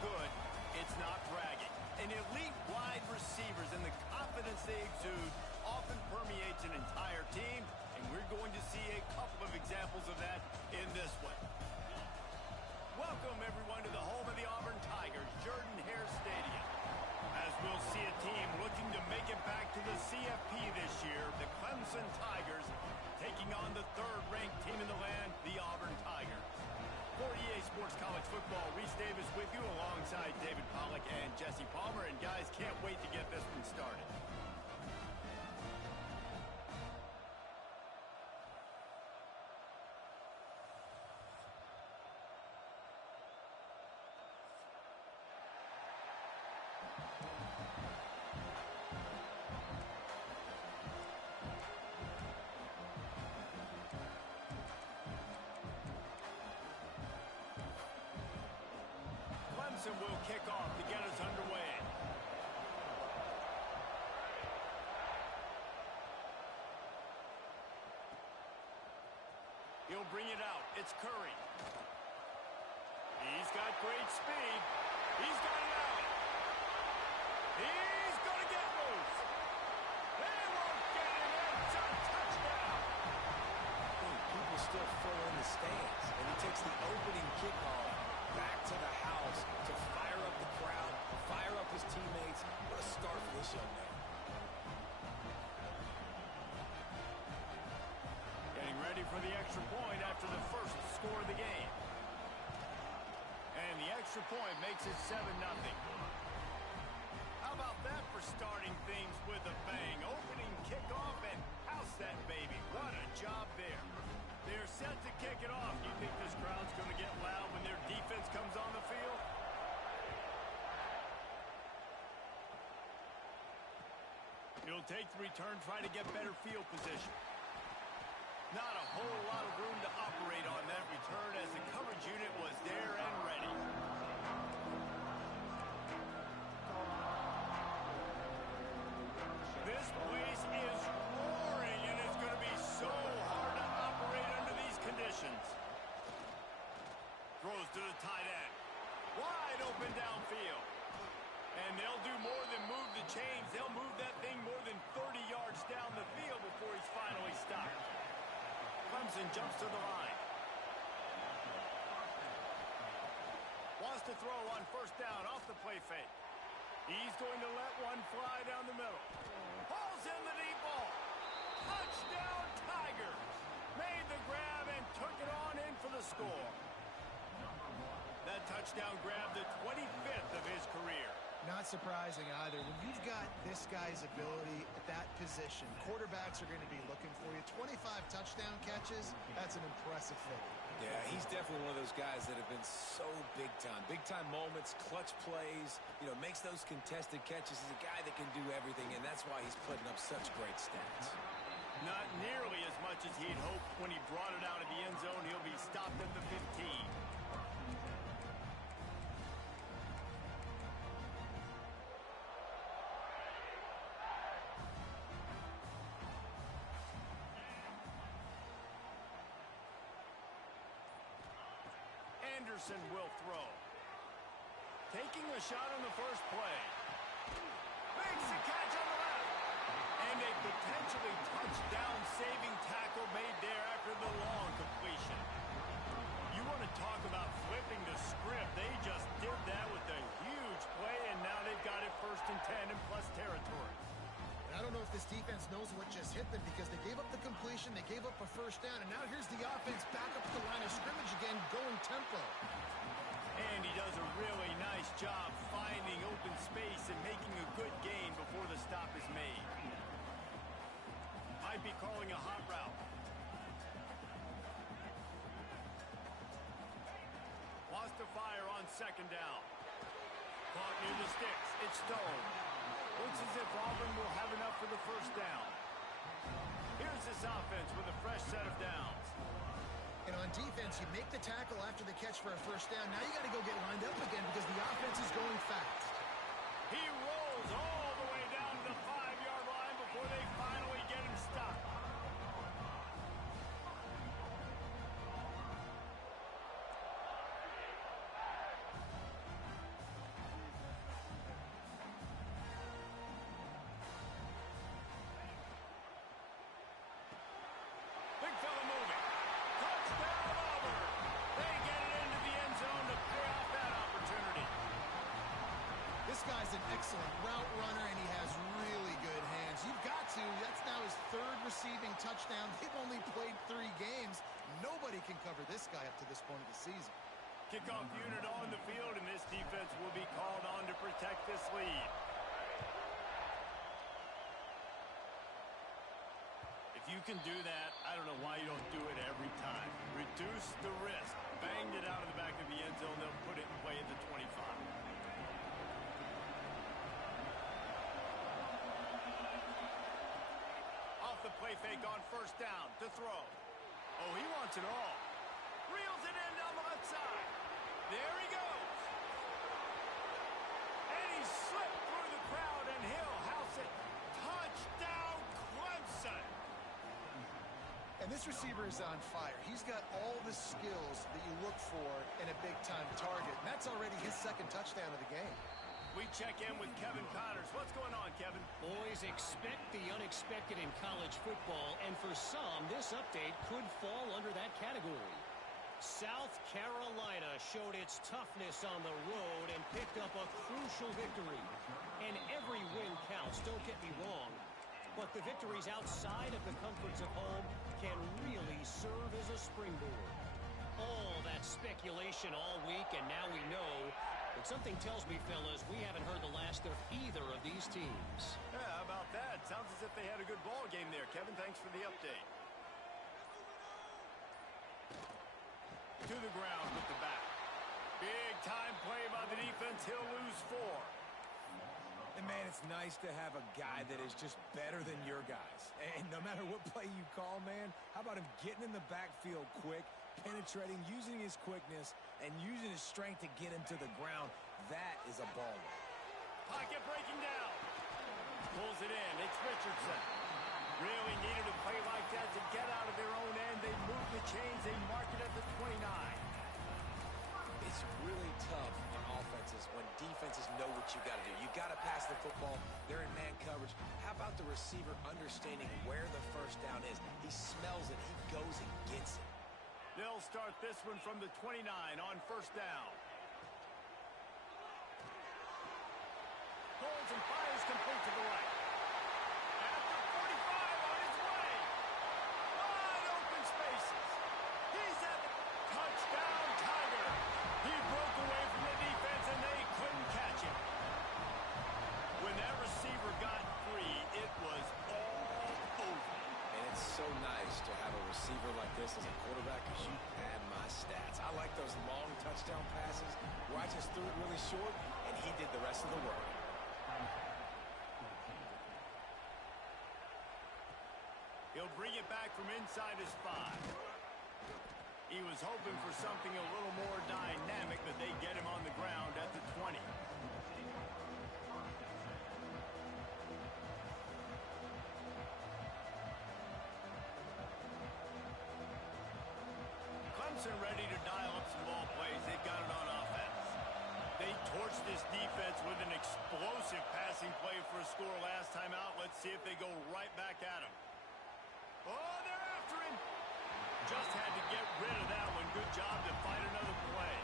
good, it's not bragging. And elite wide receivers and the confidence they exude often permeates an entire team, and we're going to see a couple of examples of that in this one. Welcome, everyone, to the home of the Auburn Tigers, Jordan-Hare Stadium. As we'll see a team looking to make it back to the CFP this year, the Clemson Tigers taking on the third-ranked team in the land, the Auburn Tigers. For EA Sports College Football, Reese Davis with you alongside David Pollack and Jesse Palmer. And guys, can't wait to get this one started. Clemson will kick off to get us underway. He'll bring it out. It's Curry. He's got great speed. He's got it out. He's going to get loose. They won't get him. It's a touchdown. People still fill in the stands, and he takes the opening kickoff back to the house to fire up the crowd, fire up his teammates. What a start for this young man. Getting ready for the extra point after the first score of the game. And the extra point makes it 7-0. How about that for starting things with a bang? Opening kickoff and house that baby. What a job there. They're set to kick it off. Do you think this crowd's going to get loud when their defense comes on the field? He'll take the return, try to get better field position. Not a whole lot of room to operate on that return as the coverage unit was there and ready. This place is roaring, and it's going to be so hard to operate under these conditions. Throws to the tight end. Wide open downfield. And they'll do more than move the chains. They'll move that thing more than 30 yards down the field before he's finally stopped. Clemson jumps to the line. Wants to throw on first down off the play fake. He's going to let one fly down the middle. Pulls in the deep ball. Touchdown Tigers. Made the grab and took it on in for the score. That touchdown grabbed the 25th of his career. Not surprising either. When you've got this guy's ability at that position, quarterbacks are going to be looking for you. 25 touchdown catches, that's an impressive figure. Yeah, he's definitely one of those guys that have been so big time. Big time moments, clutch plays, makes those contested catches. He's a guy that can do everything, and that's why he's putting up such great stats. Not nearly as much as he'd hoped when he brought it out of the end zone. He'll be stopped at the 15. Anderson will throw. Taking a shot on the first play. Makes the catch on the left. And a potentially touchdown-saving tackle made there after the long completion. You want to talk about flipping the script. They just did that with a huge play, and now they've got it 1st and 10 in plus territory. I don't know if this defense knows what just hit them because they gave up the completion, they gave up a first down, and now here's the offense back up to the line of scrimmage again, going tempo. And he does a really nice job finding open space and making a good gain before the stop is made. Might be calling a hot route. Wants to fire on second down. Caught near the sticks. It's Stone. Looks as if Auburn will have enough for the first down. Here's this offense with a fresh set of downs. And on defense, you make the tackle after the catch for a first down. Now you got to go get lined up again because the offense is going fast. He rolls all the way down to the 5-yard line before they finally get him stopped. Excellent route runner, and he has really good hands. You've got to. That's now his third receiving touchdown. They've only played 3 games. Nobody can cover this guy up to this point of the season. Kickoff unit on the field, and this defense will be called on to protect this lead. If you can do that, I don't know why you don't do it every time. Reduce the risk. Banged it out of the back of the end zone. They'll put it in play at the 25. Off the play fake on first down to throw. Oh, he wants it all. Reels it in down the left side. There he goes. And he slipped through the crowd, and he'll house it. Touchdown, Clemson. And this receiver is on fire. He's got all the skills that you look for in a big-time target. And that's already his second touchdown of the game. We check in with Kevin Connors. What's going on, Kevin? Boys, expect the unexpected in college football, and for some, this update could fall under that category. South Carolina showed its toughness on the road and picked up a crucial victory. And every win counts, don't get me wrong. But the victories outside of the comforts of home can really serve as a springboard. All that speculation all week, and now we know. But something tells me, fellas, we haven't heard the last of either of these teams. Yeah, how about that? Sounds as if they had a good ball game there. Kevin, thanks for the update. To the ground with the back. Big time play by the defense. He'll lose 4. And, man, it's nice to have a guy that is just better than your guys. And no matter what play you call, man, how about him getting in the backfield quick, penetrating, using his quickness, and using his strength to get him to the ground? That is a baller. Pocket breaking down. Pulls it in. It's Richardson. Really needed a play like that to get out of their own end. They move the chains. They mark it at the 29. It's really tough on offenses when defenses know what you got to do. You got to pass the football. They're in man coverage. How about the receiver understanding where the first down is? He smells it. He goes and gets it. They'll start this one from the 29 on first down. Pulls and fires complete to the right. At the 45 on his way. Wide open spaces. He's at the touchdown, Tiger. He broke away from the defense, and they couldn't catch him. When that receiver got free, it was all over. And it's so nice to have a receiver like this as a quarterback because you pad my stats. I like those long touchdown passes where I just threw it really short, and he did the rest of the work. He'll bring it back from inside his 5. He was hoping for something a little more dynamic, but they get him on the ground at the 20. Clemson ready to dial up some ball plays. They've got it on offense. They torched this defense with an explosive passing play for a score last time out. Let's see if they go right back at him. Oh, they're after him. Just had to get rid of that one. Good job to fight another play.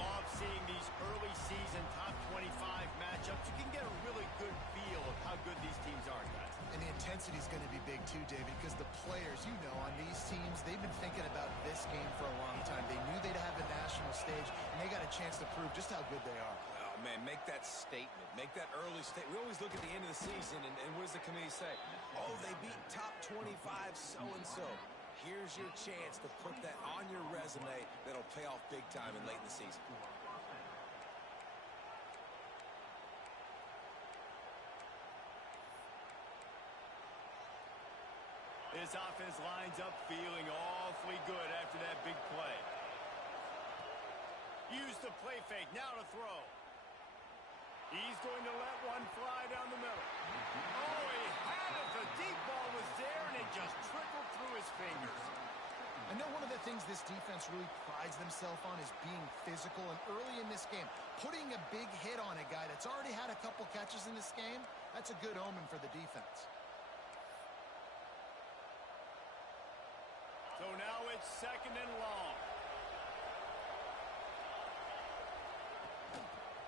Love seeing these early season top 25 matchups. You can get a really good feel of how good these teams are, guys. And the intensity is going to be big too, David, because the players, you know, on these teams, they've been thinking about this game for a long time. They knew they'd have a national stage, and they got a chance to prove just how good they are. Oh, man, make that statement. Make that early statement. We always look at the end of the season, and what does the committee say? Oh, they beat top 25 so-and-so. Here's your chance to put that on your resume that'll pay off big time and late in the season. This offense lines up feeling awfully good after that big play. Use the play fake. Now to throw. He's going to let one fly down the middle. Oh, he had it. The deep ball was there, and it just trickled through his fingers. I know one of the things this defense really prides themselves on is being physical, and early in this game, putting a big hit on a guy that's already had a couple catches in this game, that's a good omen for the defense. So now it's second and long.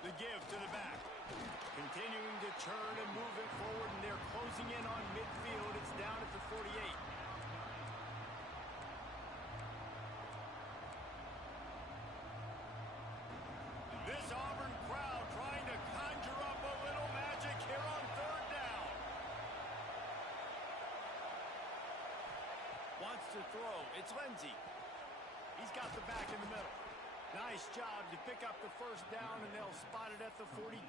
The give to the back. Continuing to churn and move it forward, and they're closing in on midfield. It's down at the 48. This Auburn crowd trying to conjure up a little magic here on third down. Wants to throw. It's Lindsey. He's got the back in the middle. Nice job to pick up the first down, and they'll spot it at the 42.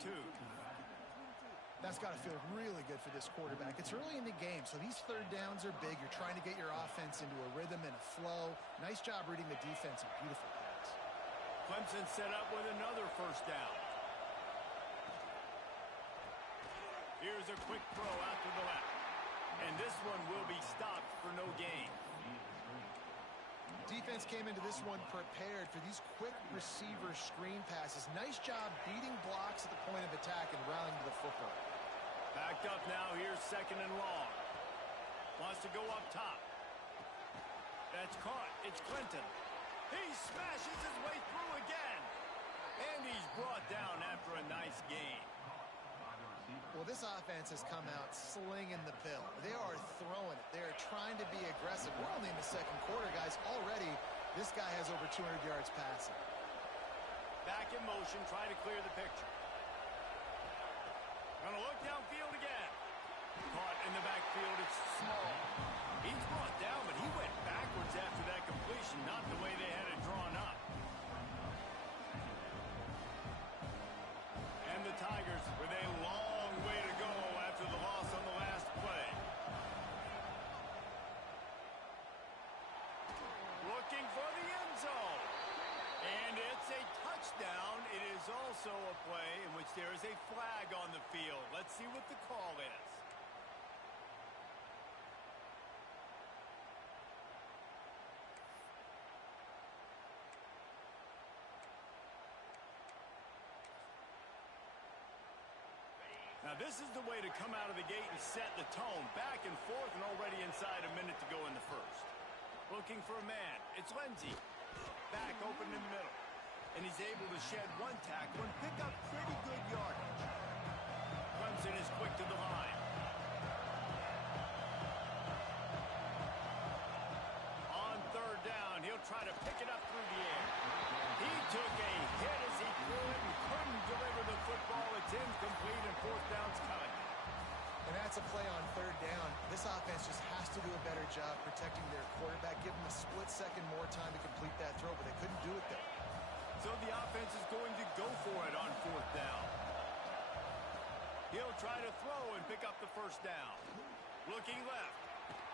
That's got to feel really good for this quarterback. It's early in the game, so these third downs are big. You're trying to get your offense into a rhythm and a flow. Nice job reading the defense. A beautiful pass. Clemson set up with another first down. Here's a quick throw out to the left. And this one will be stopped for no gain. Defense came into this one prepared for these quick receiver screen passes. Nice job beating blocks at the point of attack and rallying to the football. Backed up now. Here's second and long. Wants to go up top. That's caught. It's Clinton. He smashes his way through again. And he's brought down after a nice gain. Well, this offense has come out slinging the pill. They are throwing it. They are trying to be aggressive. We're only in the second quarter, guys. Already, this guy has over 200 yards passing. Back in motion, trying to clear the picture. Gonna look downfield again. Caught in the backfield. It's small. He's brought down, but he went backwards after that completion, not the way they had it drawn up. And the Tigers with a long way to go after the loss on the last play. Looking for the end zone. And it's a touchdown. It is also a play in which there is a flag on the field. Let's see what the call is. Now this is the way to come out of the gate and set the tone. Back and forth and already inside a minute to go in the first. Looking for a man. It's Lindsey. Back open in the middle. And he's able to shed one tackle and pick up pretty good yardage. Clemson is quick to the line. On third down, he'll try to pick it up through the air. He took a hit as he could and couldn't deliver the football. It's incomplete and fourth down's coming. And that's a play on third down. This offense just has to do a better job protecting their quarterback. Give them a split second more time to complete that throw, but they couldn't do it there. So the offense is going to go for it on fourth down. He'll try to throw and pick up the first down. Looking left.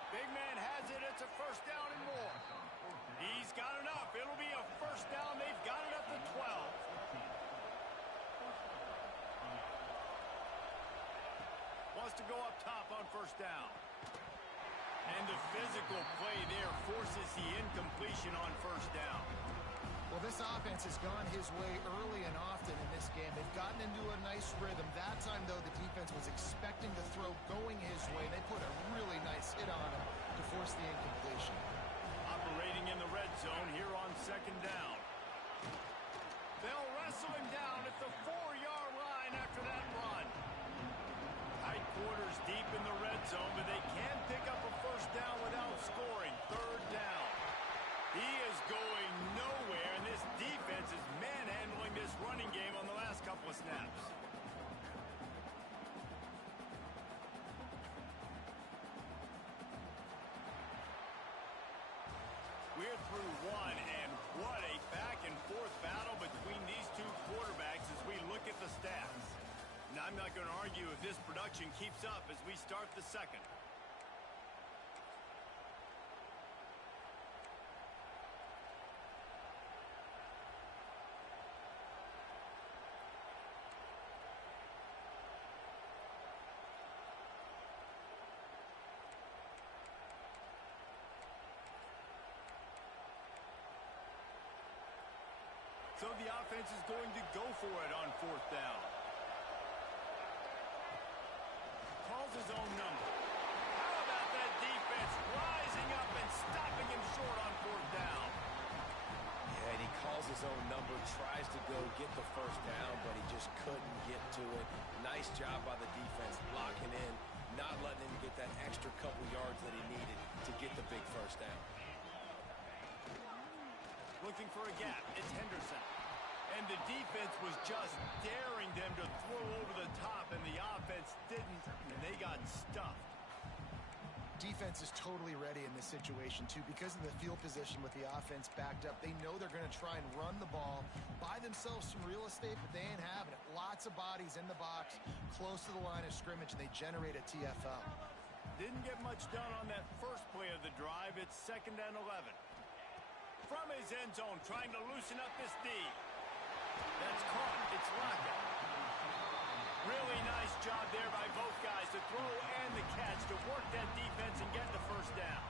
Big man has it. It's a first down and more. He's got enough. It'll be a first down. They've got it up to 12. Wants to go up top on first down. And the physical play there forces the incompletion on first down. Well, this offense has gone his way early and often in this game. They've gotten into a nice rhythm. That time, though, the defense was expecting the throw going his way. They put a really nice hit on him to force the incompletion. Operating in the red zone here on second down. They'll wrestle him down at the 4-yard line after that run. Tight quarters deep in the red zone, but they can pick up a first down without scoring. Third down. He is going nowhere, and this defense is manhandling this running game on the last couple of snaps. We're through one, and what a back-and-forth battle between these two quarterbacks as we look at the stats. Now, I'm not going to argue if this production keeps up as we start the second. So the offense is going to go for it on fourth down. Calls his own number. How about that defense rising up and stopping him short on fourth down? Yeah, and he calls his own number, tries to go get the first down, but he just couldn't get get to it. Nice job by the defense locking in, not letting him get that extra couple yards that he needed to get the big first down. Looking for a gap. It's Henderson. And the defense was just daring them to throw over the top, and the offense didn't, and they got stuffed. Defense is totally ready in this situation, too. Because of the field position with the offense backed up, they know they're going to try and run the ball, buy themselves some real estate, but they ain't having it. Lots of bodies in the box, close to the line of scrimmage, and they generate a TFL. Didn't get much done on that first play of the drive. It's 2nd and 11. From his end zone, trying to loosen up this D. That's caught. It's Lockett. Really nice job there by both guys, the throw and the catch, to work that defense and get the first down.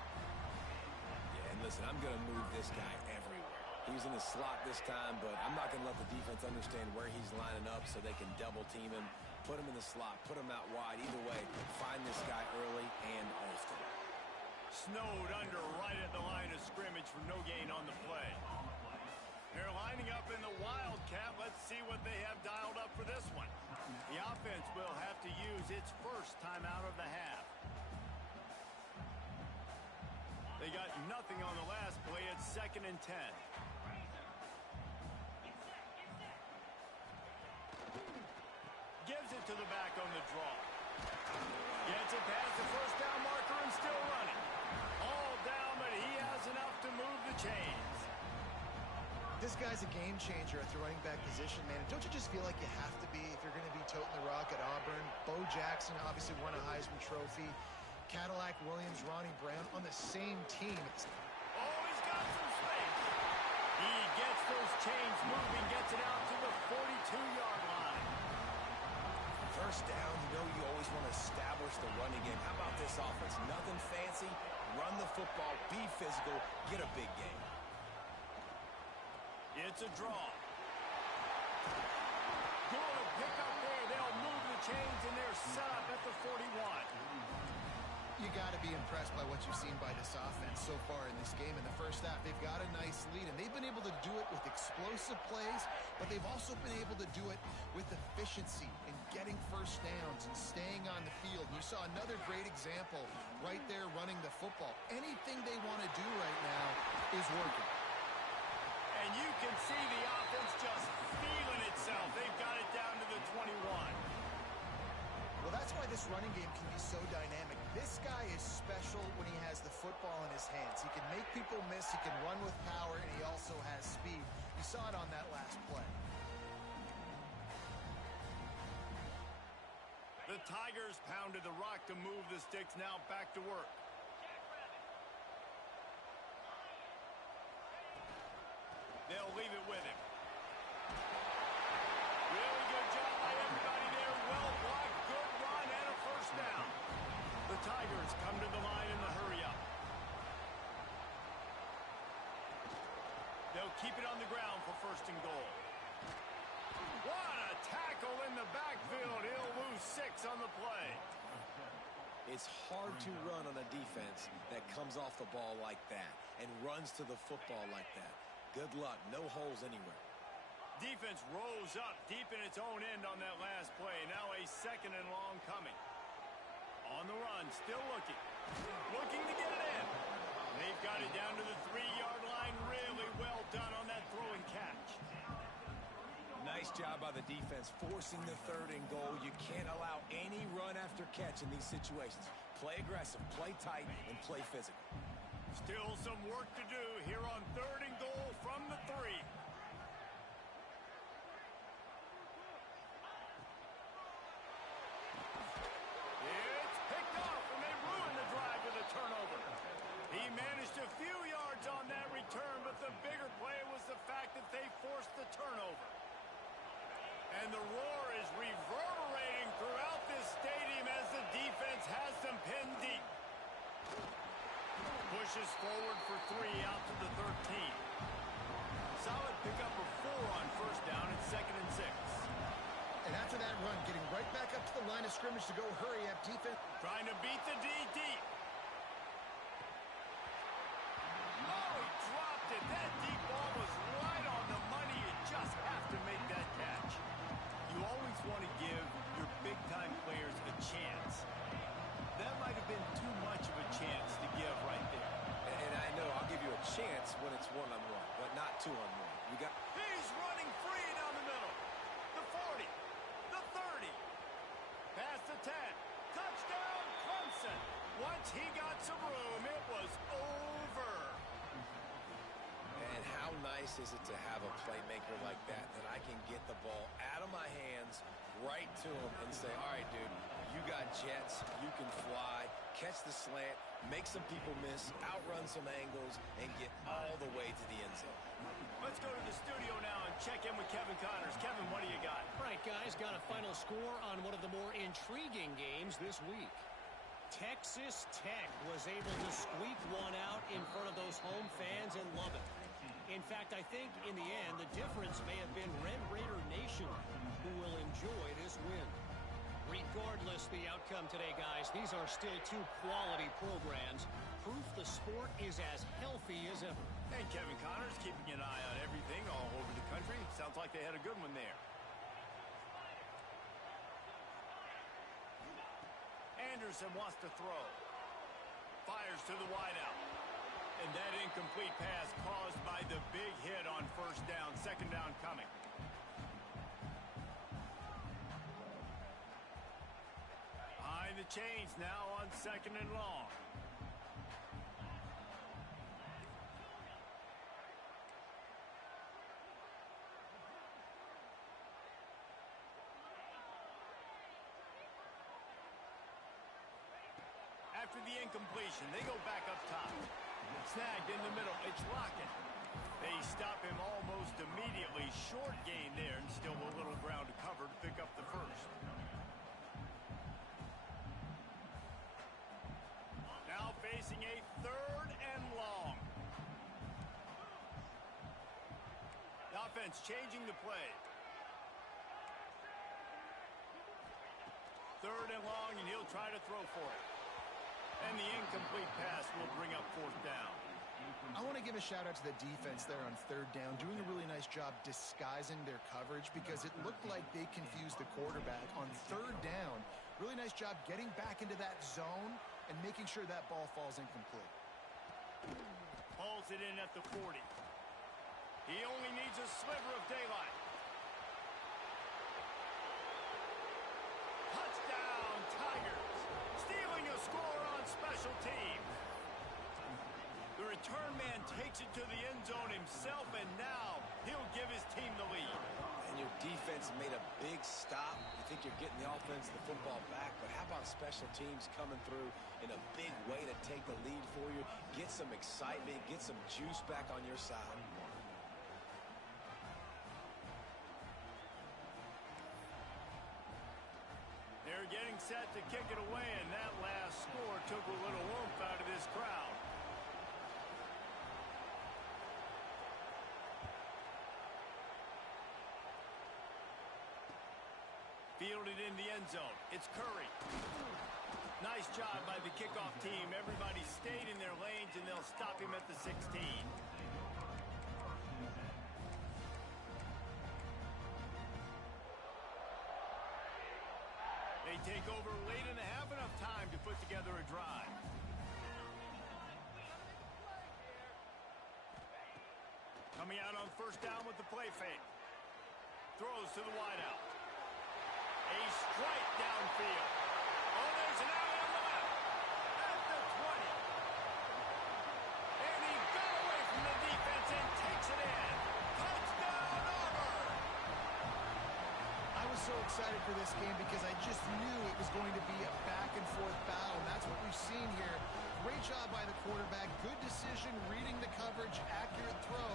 Yeah, and listen, I'm going to move this guy everywhere. He's in the slot this time, but I'm not going to let the defense understand where he's lining up so they can double team him, put him in the slot, put him out wide. Either way, find this guy early and often. Snowed under right at the line of scrimmage for no gain on the play. They're lining up in the Wildcat. Let's see what they have dialed up for this one. The offense will have to use its first timeout of the half. They got nothing on the last play. It's 2nd and 10. Gives it to the back on the draw. Gets it past the first down marker and still running. All down, but he has enough to move the chains. This guy's a game changer at the running back position, man. And don't you just feel like you have to be if you're going to be toting the rock at Auburn? Bo Jackson obviously won a Heisman Trophy. Cadillac Williams, Ronnie Brown on the same team. Oh, he's got some space. He gets those chains moving, gets it out to the 42-yard line. First down, you always want to establish the running game. How about this offense? Nothing fancy. Run the football, be physical, get a big game. It's a draw. Good pick up there. They'll move the chains, and they're set up at the 41. You got to be impressed by what you've seen by this offense so far in this game. In the first half, they've got a nice lead, and they've been able to do it with explosive plays, but they've also been able to do it with efficiency and getting first downs and staying on the field. You saw another great example right there running the football. Anything they want to do right now is working. And you can see the offense just feeling itself. They've got it down to the 21. Well, that's why this running game can be so dynamic. This guy is special when he has the football in his hands. He can make people miss, he can run with power, and he also has speed. You saw it on that last play. The Tigers pounded the rock to move the sticks. Now back to work. They'll leave it with him. Really good job by everybody there. Well blocked, good run, and a first down. The Tigers come to the line in the hurry-up. They'll keep it on the ground for 1st and goal. What a tackle in the backfield. He'll lose 6 on the play. It's hard to run on a defense that comes off the ball like that and runs to the football like that. Good luck. No holes anywhere. Defense rose up deep in its own end on that last play. Now a 2nd and long coming. On the run, still looking. Looking to get it in. They've got it down to the 3-yard line. Really well done on that throw and catch. Nice job by the defense forcing the 3rd and goal. You can't allow any run after catch in these situations. Play aggressive, play tight, and play physical. Still some work to do here on 3rd and goal from the 3. It's picked off, and they ruined the drive with a turnover. He managed a few yards on that return, but the bigger play was the fact that they forced the turnover. And the roar is reverberating throughout this stadium as the defense has them pinned deep. Pushes forward for 3 out to the 13. Solid pickup of 4 on 1st down. It's 2nd and 6. And after that run, getting right back up to the line of scrimmage to go hurry up defense. Trying to beat the D deep. Oh, he dropped it. That deep ball was right on the money. You just have to make that catch. You always want to have been too much of a chance to give right there. And I know I'll give you a chance when it's one-on-one, but not two-on-one. He's running free down the middle. The 40, the 30, past the 10. Touchdown, Clemson. Once he got some room, it was over. And how nice is it to have a playmaker like that I can get the ball out of my hands right to him and say, all right, dude, you got jets, you can fly, catch the slant, make some people miss, outrun some angles, and get all the way to the end zone. Let's go to the studio now and check in with Kevin Connors. Kevin, what do you got? All right, guys, got a final score on one of the more intriguing games this week. Texas Tech was able to squeak one out in front of those home fans in Lubbock. In fact, I think in the end, the difference may have been Red Raider Nation, who will enjoy this win. Regardless the outcome today, guys, these are still two quality programs. Proof the sport is as healthy as ever. And Kevin Connors keeping an eye on everything all over the country. Sounds like they had a good one there. Anderson wants to throw. Fires to the wideout. And that incomplete pass caused by the big hit on first down. Second down coming. Behind the chains now on second and long. After the incompletion, they go back up top. Snagged in the middle. It's Lockett. They stop him almost immediately. Short gain there, and still a little ground to cover to pick up the first. Now facing a third and long. The offense changing the play. Third and long, and he'll try to throw for it. And the incomplete pass will bring up fourth down. I want to give a shout out to the defense there on third down, doing a really nice job disguising their coverage because it looked like they confused the quarterback on third down. Really nice job getting back into that zone and making sure that ball falls incomplete. Hauls it in at the 40. He only needs a sliver of daylight. Touchdown, Tigers. Stealing a score on special teams. The return man takes it to the end zone himself, and now he'll give his team the lead. And your defense made a big stop. You think you're getting the offense, the football back, but how about special teams coming through in a big way to take the lead for you, get some excitement, get some juice back on your side. They're getting set to kick it away, and that last score took a little oomph out of this crowd. Fielded in the end zone. It's Curry. Nice job by the kickoff team. Everybody stayed in their lanes, and they'll stop him at the 16. They take over late in the half, enough time to put together a drive. Coming out on first down with the play fake. Throws to the wideout. A strike downfield. Oh, there's an alley on the left. At the 20. And he got away from the defense and takes it in. Touchdown, Auburn. I was so excited for this game because I just knew it was going to be a back-and-forth battle. And that's what we've seen here. Great job by the quarterback. Good decision, reading the coverage, accurate throw.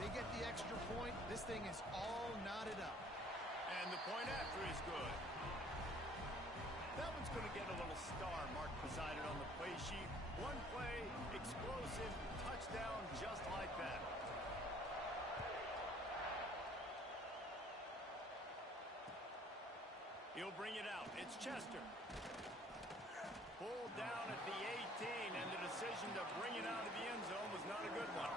They get the extra point. This thing is all knotted up. And the point after is good. That one's going to get a little star marked beside it on the play sheet. One play, explosive, touchdown, just like that. He'll bring it out. It's Chester. Pulled down at the 18, and the decision to bring it out of the end zone was not a good one.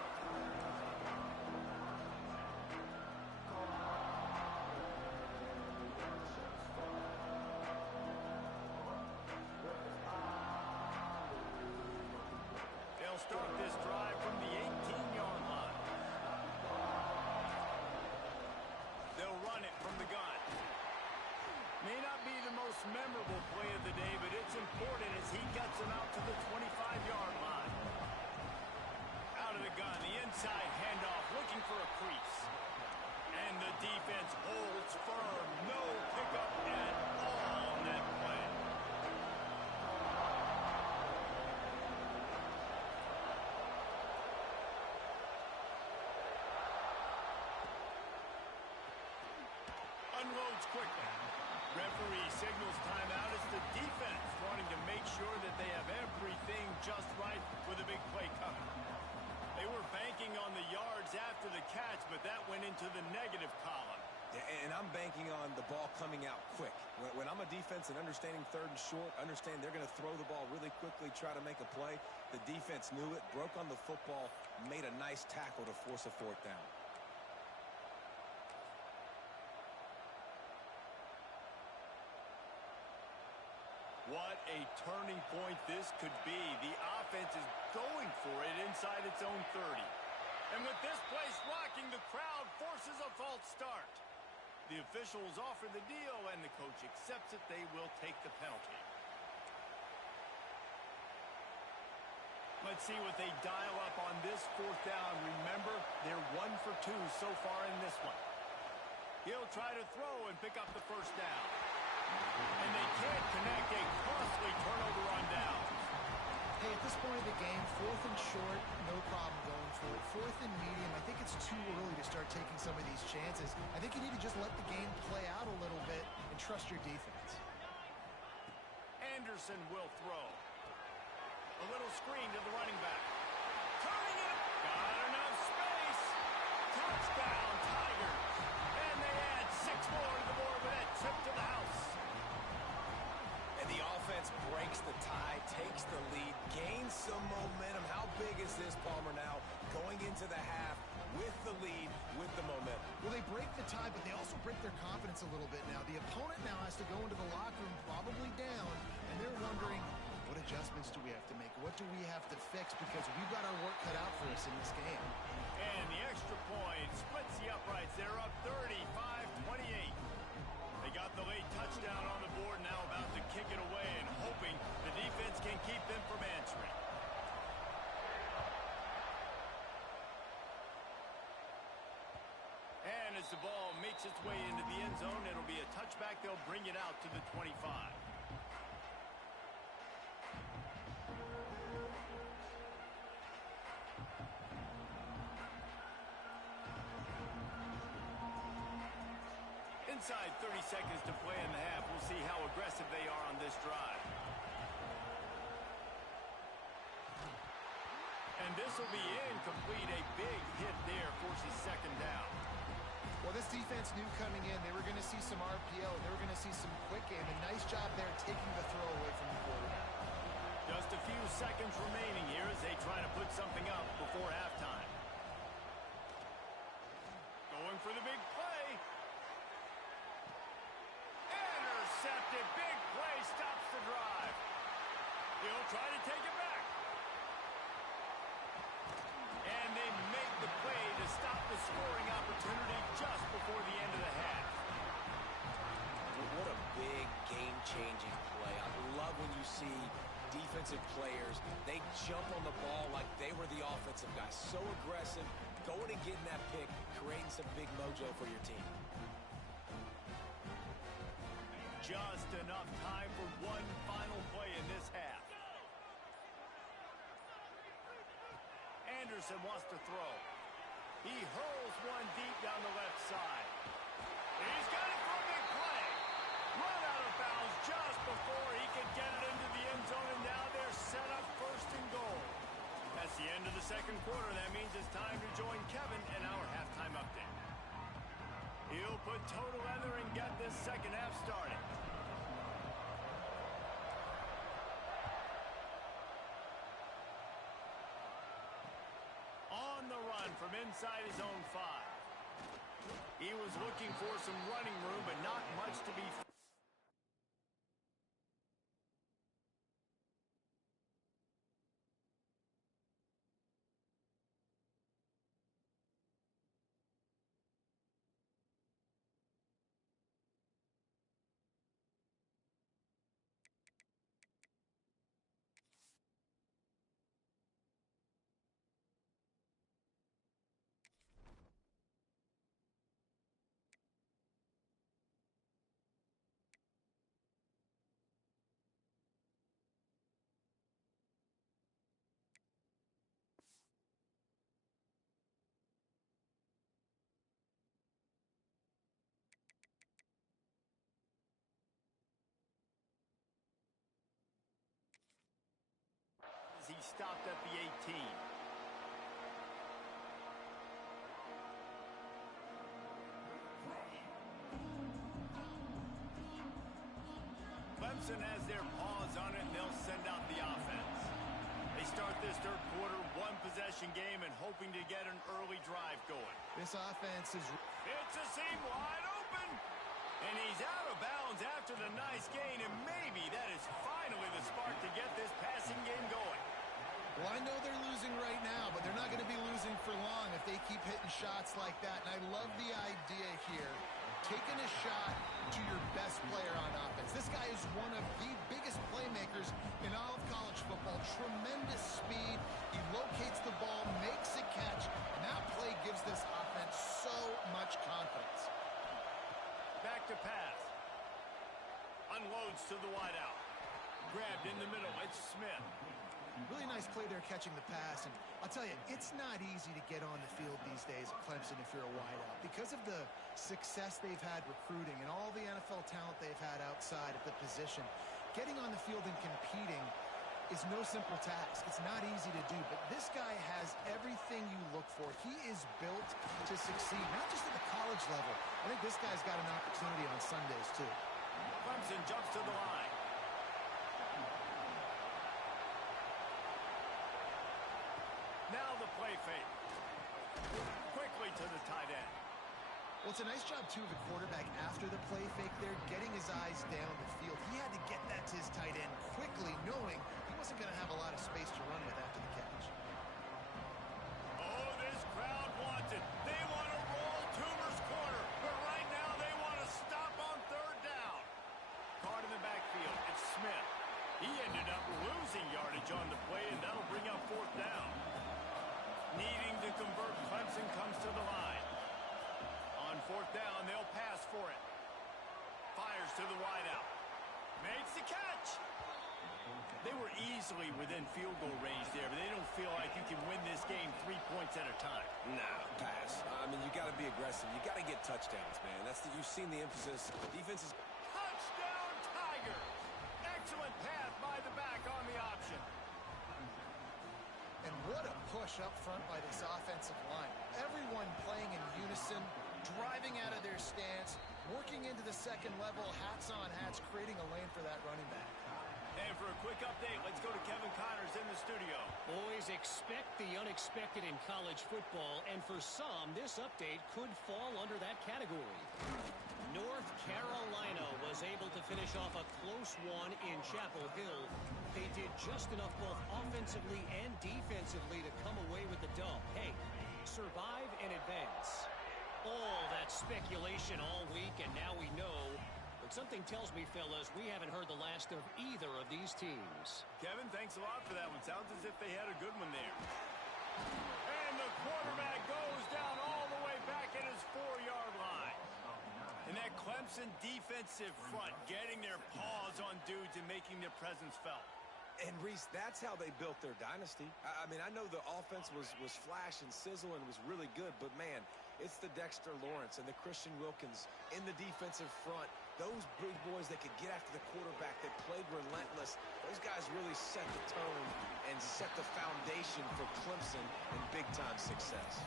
gets him out to the 25-yard line. Out of the gun, the inside handoff, looking for a crease. And the defense holds firm. No pickup at all on that play. Unloads quickly. Referee signals timeout as the defense wanting to make sure that they have everything just right with a big play coming. They were banking on the yards after the catch, but that went into the negative column. Yeah, and I'm banking on the ball coming out quick. When I'm a defense and understanding third and short, understand they're going to throw the ball really quickly, try to make a play. The defense knew it, broke on the football, made a nice tackle to force a fourth down. What a turning point this could be. The offense is going for it inside its own 30. And with this place rocking, the crowd forces a false start. The officials offer the deal, and the coach accepts it. They will take the penalty. Let's see what they dial up on this fourth down. Remember, they're 1 for 2 so far in this one. He'll try to throw and pick up the first down. And they can't connect. A costly turnover on downs. Hey, at this point of the game, 4th and short, no problem going for it. 4th and medium, I think it's too early to start taking some of these chances. I think you need to just let the game play out a little bit and trust your defense. Anderson will throw. A little screen to the running back. Turning it. Got enough space. Touchdown, Tigers. And they add 6 more to the board with that trip to the house. And the offense breaks the tie, takes the lead, gains some momentum. How big is this, Palmer, now? Going into the half with the lead, with the momentum. Well, they break the tie, but they also break their confidence a little bit now. The opponent now has to go into the locker room probably down, and they're wondering, what adjustments do we have to make? What do we have to fix? Because we've got our work cut out for us in this game. And the extra point splits the uprights. They're up 35-28. They got the late touchdown on the board, now about to kick it away and hoping the defense can keep them from answering. And as the ball makes its way into the end zone, it'll be a touchback. They'll bring it out to the 25. Inside 30 seconds to play in the half. We'll see how aggressive they are on this drive. And this will be incomplete. A big hit there forces second down. Well, this defense knew coming in they were going to see some RPO. They were going to see some quick game. A nice job there taking the throw away from the quarterback. Just a few seconds remaining here as they try to put something up before halftime. Going for the big play. Intercepted. Big play stops the drive. He'll try to take it back. And they make the play to stop the scoring opportunity just before the end of the half. What a big game-changing play. I love when you see defensive players, they jump on the ball like they were the offensive guys. So aggressive, going and getting that pick, creating some big mojo for your team. Just enough time for one final play in this half. Anderson wants to throw. He hurls one deep down the left side. He's got it for a big play. Run out of bounds just before he could get it into the end zone, and now they're set up 1st and goal. That's the end of the second quarter. That means it's time to join Kevin in our halftime update. He'll put total leather and get this second half started. On the run from inside his own 5. He was looking for some running room, but not much to be stopped at the 18. Clemson has their paws on it, and they'll send out the offense. They start this third quarter, one-possession game, and hoping to get an early drive going. This offense is... It's a seam wide open, and he's out of bounds after the nice gain, and maybe that is finally the spark to get this passing game going. Well, I know they're losing right now, but they're not going to be losing for long if they keep hitting shots like that. And I love the idea here, taking a shot to your best player on offense. This guy is one of the biggest playmakers in all of college football. Tremendous speed. He locates the ball, makes a catch, and that play gives this offense so much confidence. Back to pass. Unloads to the wideout. Grabbed in the middle. It's Smith. Really nice play there catching the pass. And I'll tell you, it's not easy to get on the field these days at Clemson if you're a wideout. Because of the success they've had recruiting and all the NFL talent they've had outside of the position, getting on the field and competing is no simple task. It's not easy to do, but this guy has everything you look for. He is built to succeed, not just at the college level. I think this guy's got an opportunity on Sundays, too. Clemson jumps to the line. Now the play fake. Quickly to the tight end. Well, it's a nice job, too, of the quarterback after the play fake there, getting his eyes down the field. He had to get that to his tight end quickly, knowing he wasn't going to have a lot of space to run with after the catch. Oh, this crowd wants it. They want to roll Toomer's corner, but right now they want to stop on third down. Caught in the backfield. It's Smith. He ended up losing yardage on the play, and that'll bring up fourth down. Needing to convert, Clemson comes to the line. On fourth down, they'll pass for it. Fires to the wideout. Makes the catch. They were easily within field goal range there, but they don't feel like you can win this game 3 points at a time. Nah, pass. I mean, you got to be aggressive. You got to get touchdowns, man. You've seen the emphasis. Defense is... Touchdown, Tigers! Excellent pass by the back on the option. And what a push up front by this offensive line. Everyone playing in unison, driving out of their stance, working into the second level, hats on hats, creating a lane for that running back. And for a quick update, let's go to Kevin Connors in the studio. Boys, expect the unexpected in college football, and for some, this update could fall under that category. North Carolina was able to finish off a close one in Chapel Hill. They did just enough both offensively and defensively to come away with the dub. Hey, survive and advance. All that speculation all week, and now we know. But something tells me, fellas, we haven't heard the last of either of these teams. Kevin, thanks a lot for that one. Sounds as if they had a good one there. And the quarterback goes down all the way back at his 4-yard line. And that Clemson defensive front getting their paws on dudes and making their presence felt. And, Reese, that's how they built their dynasty. I mean, I know the offense was flash and sizzle and was really good, but, man, it's the Dexter Lawrence and the Christian Wilkins in the defensive front. Those big boys that could get after the quarterback, that played relentless, those guys really set the tone and set the foundation for Clemson and big-time success.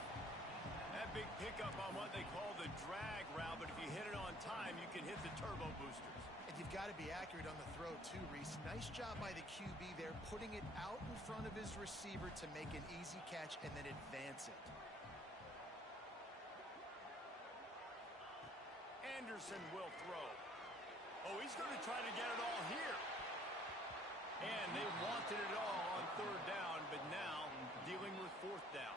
That big pickup on what they call the drag route, but if you hit it on time, you can hit the turbo boosters. And you've got to be accurate on the throw, too, Reese. Nice job by the QB there, putting it out in front of his receiver to make an easy catch and then advance it. Anderson will throw. Oh, he's going to try to get it all here. And they wanted it all on third down, but now dealing with fourth down.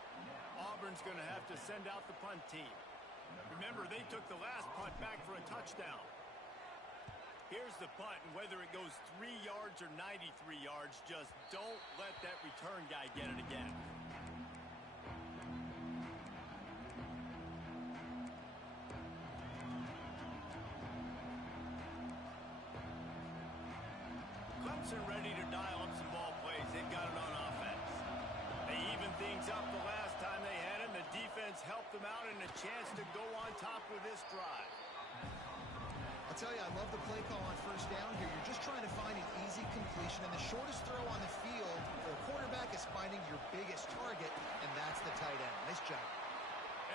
Auburn's going to have to send out the punt team. Remember, they took the last punt back for a touchdown. Here's the punt, and whether it goes 3 yards or 93 yards, just don't let that return guy get it again. Clemson ready to dial up some ball plays. They've got it on offense. They evened things up the last time they had it. The defense helped them out and a chance to go on top with this drive. I'll tell you, I love the play call on first down here. You're just trying to find an easy completion, and the shortest throw on the field for a quarterback is finding your biggest target, and that's the tight end. Nice job.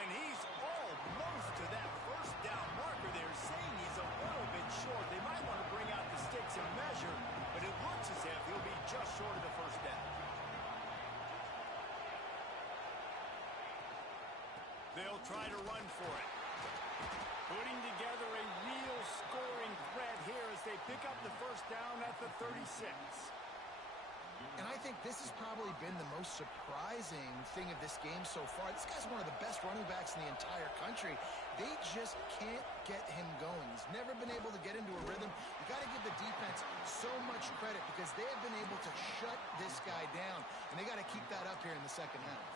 And he's almost to that first down marker there, saying he's a little bit short. They might want to bring out the sticks and measure, but it looks as if he'll be just short of the first down. They'll try to run for it. Putting together a real scoring threat here as they pick up the first down at the 36. And I think this has probably been the most surprising thing of this game so far. This guy's one of the best running backs in the entire country. They just can't get him going. He's never been able to get into a rhythm. You got to give the defense so much credit because they have been able to shut this guy down, and they got to keep that up here in the second half.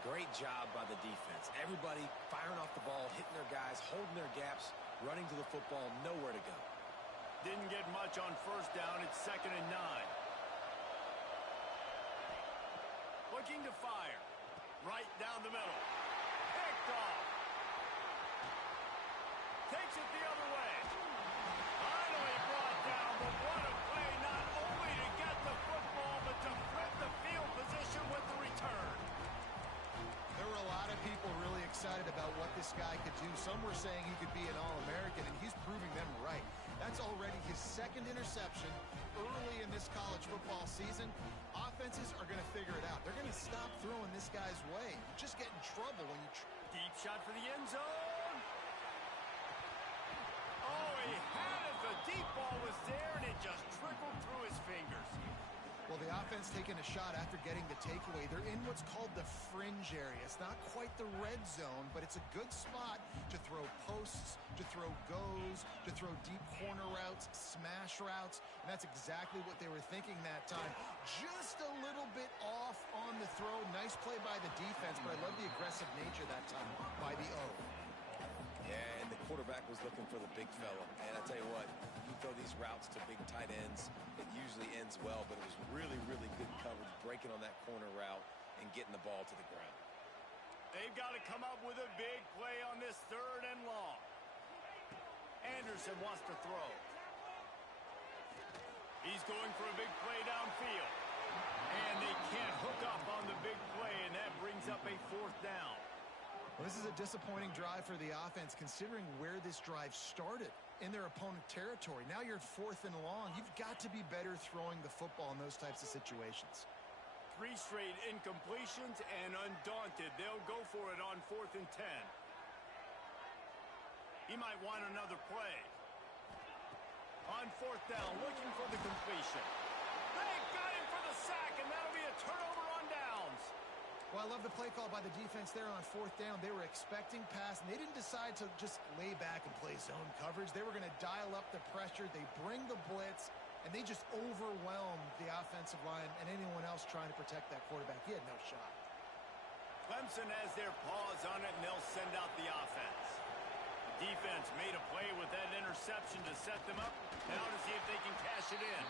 Great job by the defense. Everybody firing off the ball, hitting their guys, holding their gaps, running to the football, nowhere to go. Didn't get much on first down. It's 2nd and 9. Looking to fire. Right down the middle. Picked off. Takes it the other way. Finally brought down, but what a play, not only to get the football, but to flip the field position with the return. There were a lot of people really excited about what this guy could do. Some were saying he could be an All-American, and he's proving them right. That's already his 2nd interception early in this college football season. Offenses are going to figure it out. They're going to stop throwing this guy's way. You just get in trouble when you... Deep shot for the end zone. Oh, he had it. The deep ball was there, and it just trickled through his fingers. Well, the offense taking a shot after getting the takeaway. They're in what's called the fringe area. It's not quite the red zone, but it's a good spot to throw posts, to throw goes, to throw deep corner routes, smash routes, and that's exactly what they were thinking that time. Just a little bit off on the throw. Nice play by the defense, but I love the aggressive nature that time by the O. Yeah, and the quarterback was looking for the big fella. And I tell you what, you throw these routes to big tight ends, it usually ends well, but it was really, really good coverage, breaking on that corner route and getting the ball to the ground. They've got to come up with a big play on this 3rd and long. Anderson wants to throw. He's going for a big play downfield. And they can't hook up on the big play, and that brings up a 4th down. Well, this is a disappointing drive for the offense, considering where this drive started in their opponent territory. Now you're at 4th and long. You've got to be better throwing the football in those types of situations. 3 straight incompletions, and undaunted, they'll go for it on 4th and 10. He might want another play. On 4th down, looking for the completion. They got him for the sack, and that'll be a turnover on downs. Well, I love the play call by the defense there on 4th down. They were expecting pass, and they didn't decide to just lay back and play zone coverage. They were going to dial up the pressure. They bring the blitz, and they just overwhelm the offensive line and anyone else trying to protect that quarterback. He had no shot. Clemson has their paws on it, and they'll send out the offense. The defense made a play with that interception to set them up. Now to see if they can cash it in.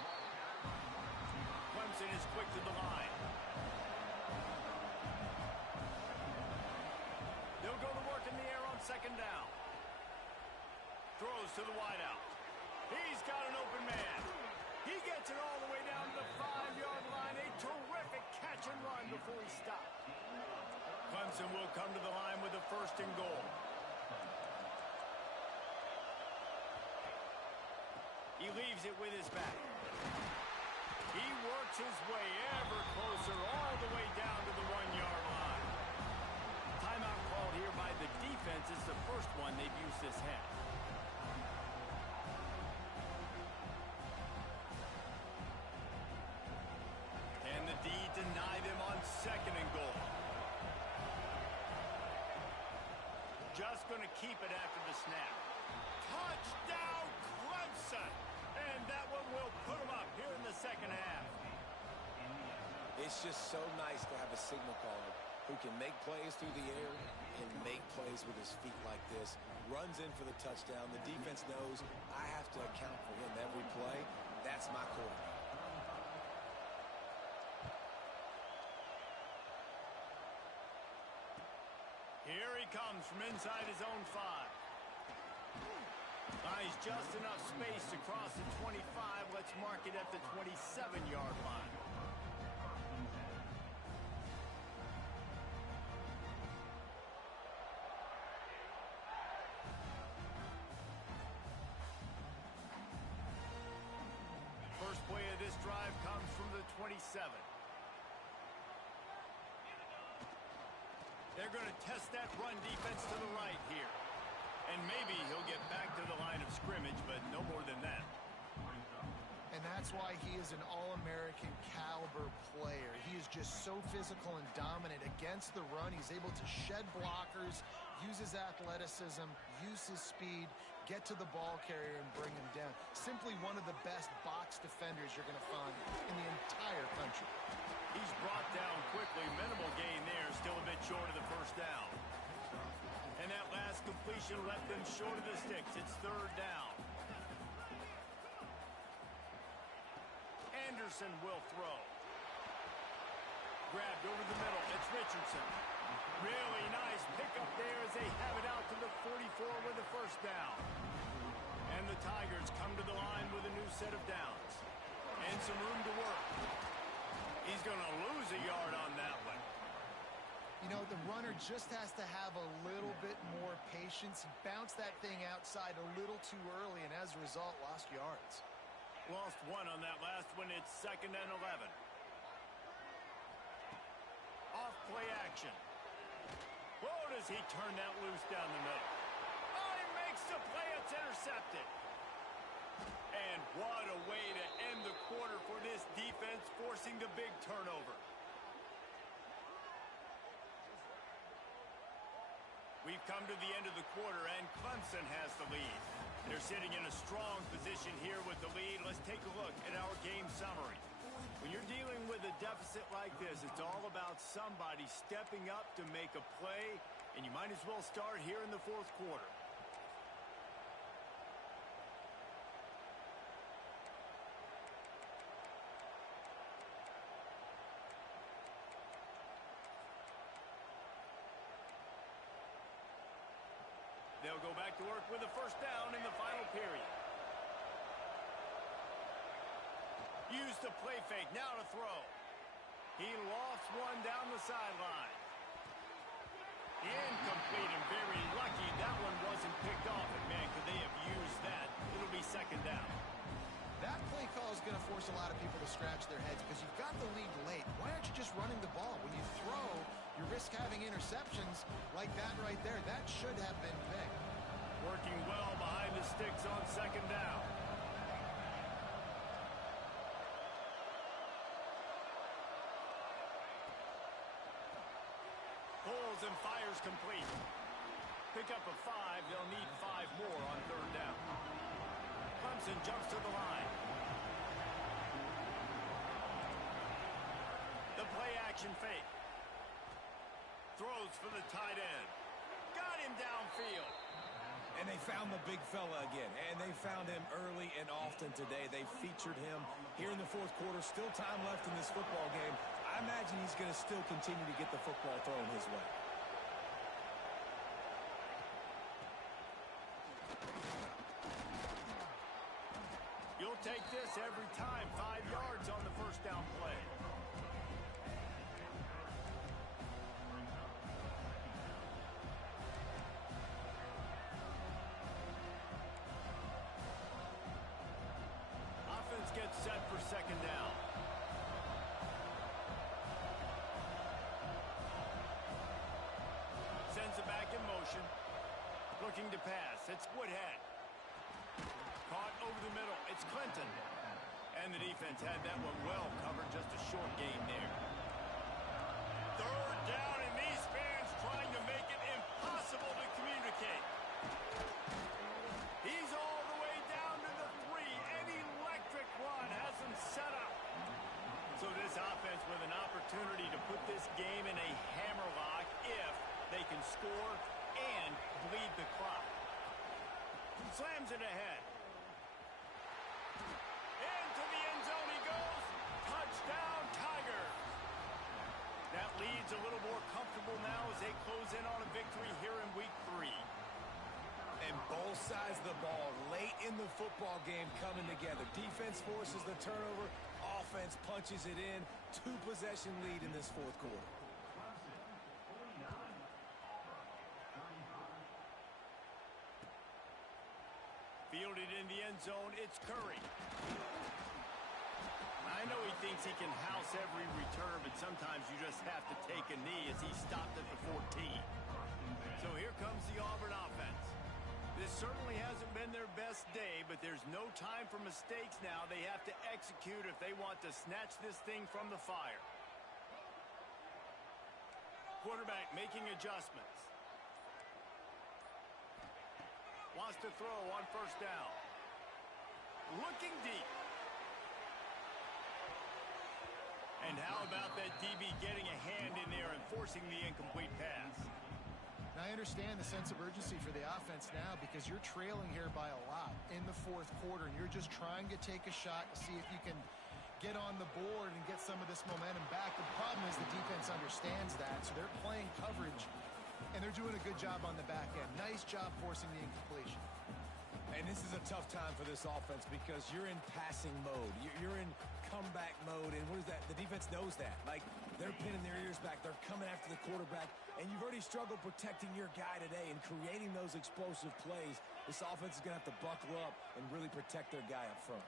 Clemson is quick to the line. They'll go to work in the air on 2nd down. Throws to the wideout. He's got an open man. He gets it all the way down to the 5-yard line. A terrific catch and run before he stopped. Clemson will come to the line with a 1st and goal. He leaves it with his back. He works his way ever closer all the way down to the 1-yard line. Timeout called here by the defense. It's the first one they've used this half. And the D deny them on 2nd and goal. Just going to keep it after the snap. Touchdown, Clemson! And that one will put them up here in the 2nd half. It's just so nice to have a signal caller who can make plays through the air and make plays with his feet like this. Runs in for the touchdown. The defense knows I have to account for him every play. That's my quarterback. Here he comes from inside his own 5. Buys just enough space to cross the 25. Let's mark it at the 27-yard line. First play of this drive comes from the 27. They're going to test that run defense to the right here. And maybe he'll get back to the line of scrimmage, but no more than that. And that's why he is an All-American caliber player. He is just so physical and dominant against the run. He's able to shed blockers, use his athleticism, use his speed, get to the ball carrier and bring him down. Simply one of the best box defenders you're going to find in the entire country. He's brought down quickly. Minimal gain there. Still a bit short of the first down. And that last completion left them short of the sticks. It's third down. Anderson will throw. Grabbed over the middle. It's Richardson. Really nice pickup there as they have it out to the 44 with the first down. And the Tigers come to the line with a new set of downs. And some room to work. He's going to lose a yard on that one. You know, the runner just has to have a little bit more patience. He bounced that thing outside a little too early, and as a result, lost yards. Lost one on that last one. It's 2nd and 11. Off play action. Whoa, does he turn that loose down the middle? Oh, he makes the play. It's intercepted. And what a way to end the quarter for this defense, forcing the big turnover. We've come to the end of the quarter, and Clemson has the lead. They're sitting in a strong position here with the lead. Let's take a look at our game summary. When you're dealing with a deficit like this, it's all about somebody stepping up to make a play, and you might as well start here in the fourth quarter. They'll go back to work with a first down in the final period. Use the play fake, now to throw. He lofts one down the sideline. Incomplete and very lucky that one wasn't picked off. And man, could they have used that? It'll be 2nd down. That play call is going to force a lot of people to scratch their heads because you've got the lead late. Why aren't you just running the ball? When you throw, you risk having interceptions like that right there. That should have been picked. Working well behind the sticks on 2nd down. Pulls and fires complete. Pick up a 5. They'll need 5 more on 3rd down. Clemson jumps to the line. The play action fake. Throws for the tight end. Got him downfield. And they found the big fella again. And they found him early and often today. They featured him here in the fourth quarter. Still time left in this football game. I imagine he's going to still continue to get the football thrown his way. You'll take this every time. 5 yards on the first down play. Offense gets set for 2nd down. Sends it back in motion. Looking to pass. It's Woodhead. Caught over the middle. It's Clinton. And the defense had that one well covered. Just a short gain there. 3rd down, and these fans trying to make it impossible to communicate. He's all the way down to the 3. An electric run has him set up. So this offense with an opportunity to put this game in a hammerlock if they can score and bleed the clock. Slams it ahead. Into the end zone he goes. Touchdown, Tigers. That lead's a little more comfortable now as they close in on a victory here in week 3. And both sides of the ball late in the football game coming together. Defense forces the turnover. Offense punches it in. 2-possession lead in this fourth quarter. Fielded in the end zone, it's Curry. I know he thinks he can house every return, but sometimes you just have to take a knee as he stopped at the 14. So here comes the Auburn offense. This certainly hasn't been their best day, but there's no time for mistakes now. They have to execute if they want to snatch this thing from the fire. Quarterback making adjustments. Wants to throw on first down. Looking deep. And how about that DB getting a hand in there and forcing the incomplete pass? Now, I understand the sense of urgency for the offense now because you're trailing here by a lot in the fourth quarter, and you're just trying to take a shot to see if you can get on the board and get some of this momentum back. The problem is the defense understands that, so they're playing coverage, and they're doing a good job on the back end. Nice job forcing the incompletion. And this is a tough time for this offense because you're in passing mode. You're in comeback mode, and what is that? The defense knows that. Like, they're pinning their ears back. They're coming after the quarterback, and you've already struggled protecting your guy today and creating those explosive plays. This offense is going to have to buckle up and really protect their guy up front.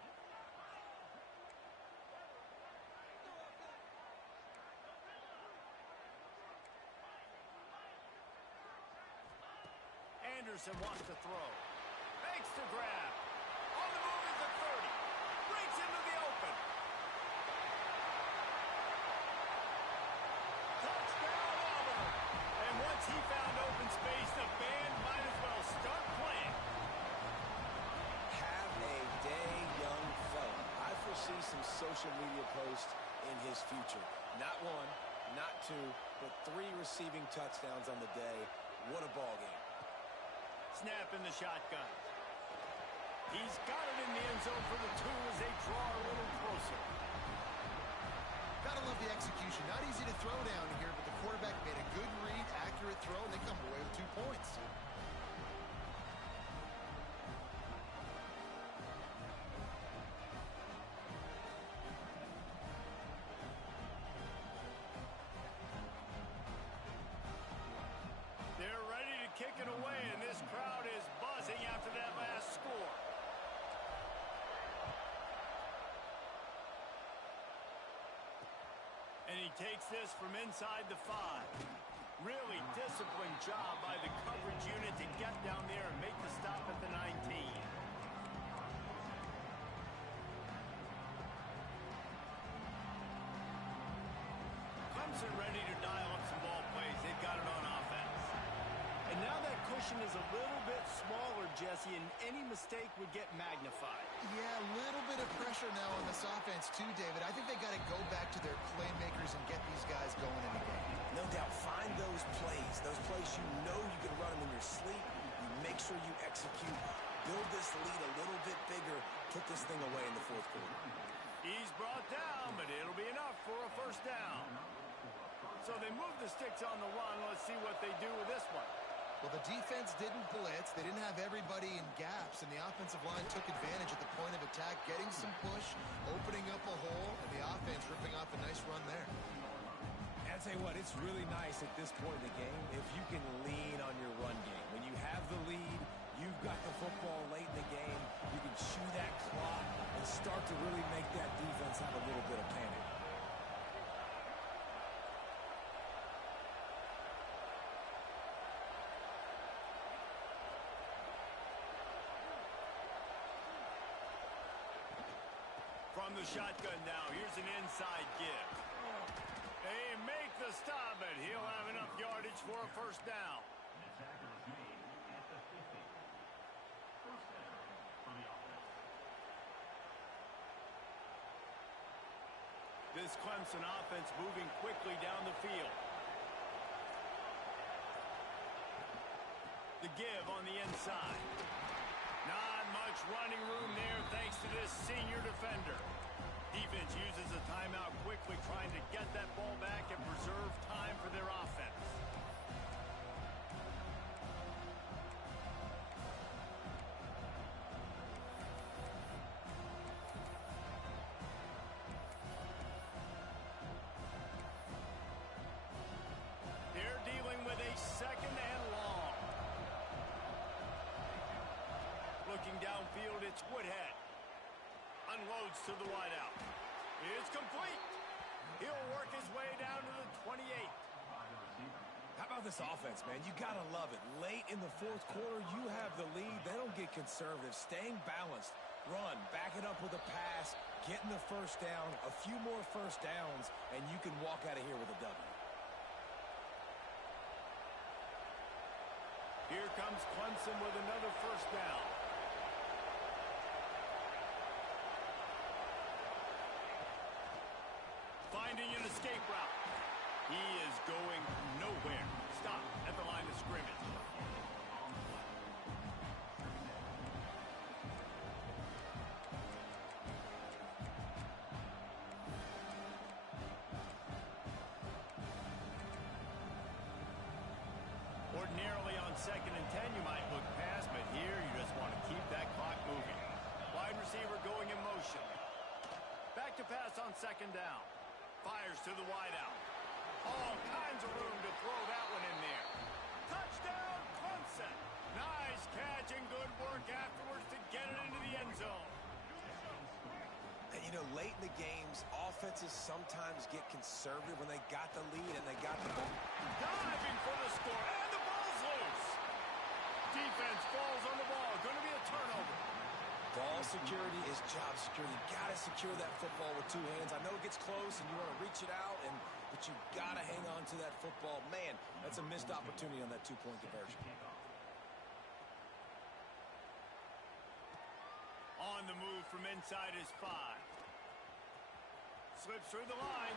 Anderson wants to throw. Makes the grab. On the move is the 30. Breaks into the open. Touchdown, Auburn. And once he found open space, the band might as well start playing. Have a day, young fella. I foresee some social media posts in his future. Not one, not two, but 3 receiving touchdowns on the day. What a ball game. Snap in the shotgun. He's got it in the end zone for the 2 as they draw a little closer. Gotta love the execution. Not easy to throw down here, but the quarterback made a good read, accurate throw, and they come away with 2 points. They're ready to kick it away, and this crowd is buzzing after that last score. And he takes this from inside the 5. Really disciplined job by the coverage unit to get down there and make the stop at the 19. Clemson ready to dial up some ball plays. They've got it on offense. And now that cushion is a little bit smaller, Jesse, and any mistake would get magnified. Yeah, a little bit of pressure now on this offense too, David. I think they got to go back to their playmakers and get these guys going in the game. No doubt, find those plays you know you can run them in your sleep. You make sure you execute. Build this lead a little bit bigger. Put this thing away in the fourth quarter. He's brought down, but it'll be enough for a first down. So they move the sticks on the run. Let's see what they do with this one. Well, the defense didn't blitz. They didn't have everybody in gaps, and the offensive line took advantage at the point of attack, getting some push, opening up a hole, and the offense ripping off a nice run there. And I'll tell you what, it's really nice at this point in the game if you can lean on your run game. When you have the lead, you've got the football late in the game, you can chew that clock and start to really make that defense have a little bit of panic. From the shotgun now, here's an inside give. They make the stop, but he'll have enough yardage for a first down. This Clemson offense moving quickly down the field. The give on the inside. Not much running room there thanks to this senior defender. Defense uses a timeout quickly, trying to get that ball back and preserve time for their offense. Unloads to the wideout. It's complete. He'll work his way down to the 28. How about this offense, man? You got to love it. Late in the fourth quarter, you have the lead. They don't get conservative. Staying balanced. Run, back it up with a pass, getting the first down, a few more first downs, and you can walk out of here with a W. Here comes Clemson with another first down. Finding an escape route. He is going nowhere. Stop at the line of scrimmage. Ordinarily on 2nd and 10, you might look past, but here you just want to keep that clock moving. Wide receiver going in motion. Back to pass on 2nd down. Fires to the wideout. All kinds of room to throw that one in there. Touchdown, Clemson. Nice catch and good work afterwards to get it into the end zone. And, you know, late in the games, offenses sometimes get conservative when they got the lead and they got the ball. Diving for the score, and the ball's loose. Defense falls on the ball. Going to be a turnover. Ball security is job security. Got to secure that football with two hands. I know it gets close and you want to reach it out, but you got to hang on to that football. Man, that's a missed opportunity on that two-point conversion. On the move from inside his 5. Slips through the line.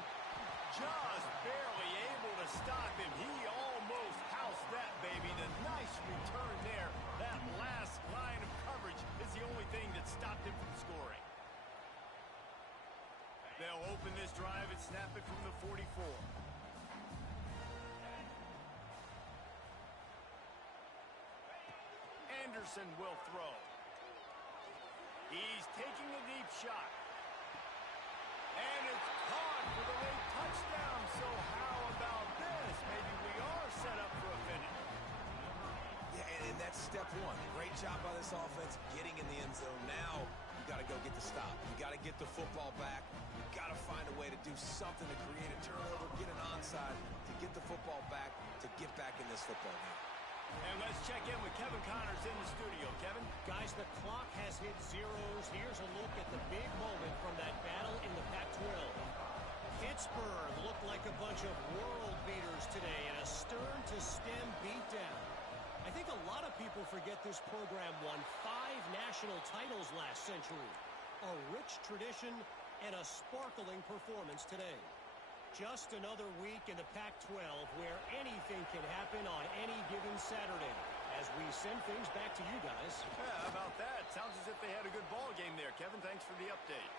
Just barely able to stop him. He almost housed that baby. The nice return there. That last line of coverage is the only thing that stopped him from scoring. They'll open this drive and snap it from the 44. Anderson will throw. He's taking a deep shot. And it's caught for the late touchdown. So how about this? Maybe we are set up for a finish. Yeah, and that's step one. Great job by this offense getting in the end zone. Now you got to go get the stop. You got to get the football back. You got to find a way to do something to create a turnover, get an onside, to get the football back, to get back in this football game. And let's check in with Kevin Connors in the studio. Kevin? Guys, the clock has hit zeros. Here's a look at the big moment from that battle in the Pac-12. Pittsburgh looked like a bunch of world beaters today in a stern-to-stem beatdown. I think a lot of people forget this program won 5 national titles last century. A rich tradition and a sparkling performance today. Just another week in the Pac-12 where anything can happen on any given Saturday. As we send things back to you guys. Yeah, how about that? Sounds as if they had a good ball game there. Kevin, thanks for the update.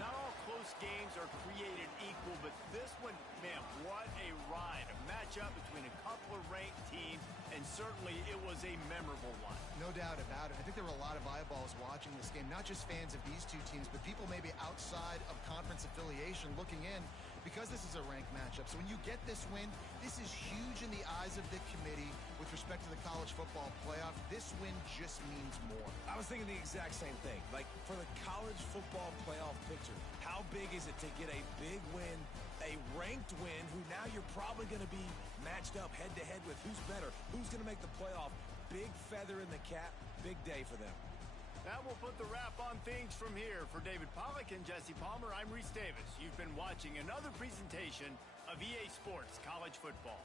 Not all close games are created equal, but this one, man, what a ride. A matchup between a couple of ranked teams, and certainly it was a memorable one. No doubt about it. I think there were a lot of eyeballs watching this game, not just fans of these two teams, but people maybe outside of conference affiliation looking in because this is a ranked matchup. So when you get this win, this is huge in the eyes of the committee with respect to the college football playoff. This win just means more. I was thinking the exact same thing. Like, for the college football playoff picture, how big is it to get a big win, a ranked win, who now you're probably going to be matched up head-to-head with who's better, who's going to make the playoff. Big feather in the cap, big day for them. That will put the wrap on things from here. For David Pollack and Jesse Palmer, I'm Reese Davis. You've been watching another presentation of EA Sports College Football.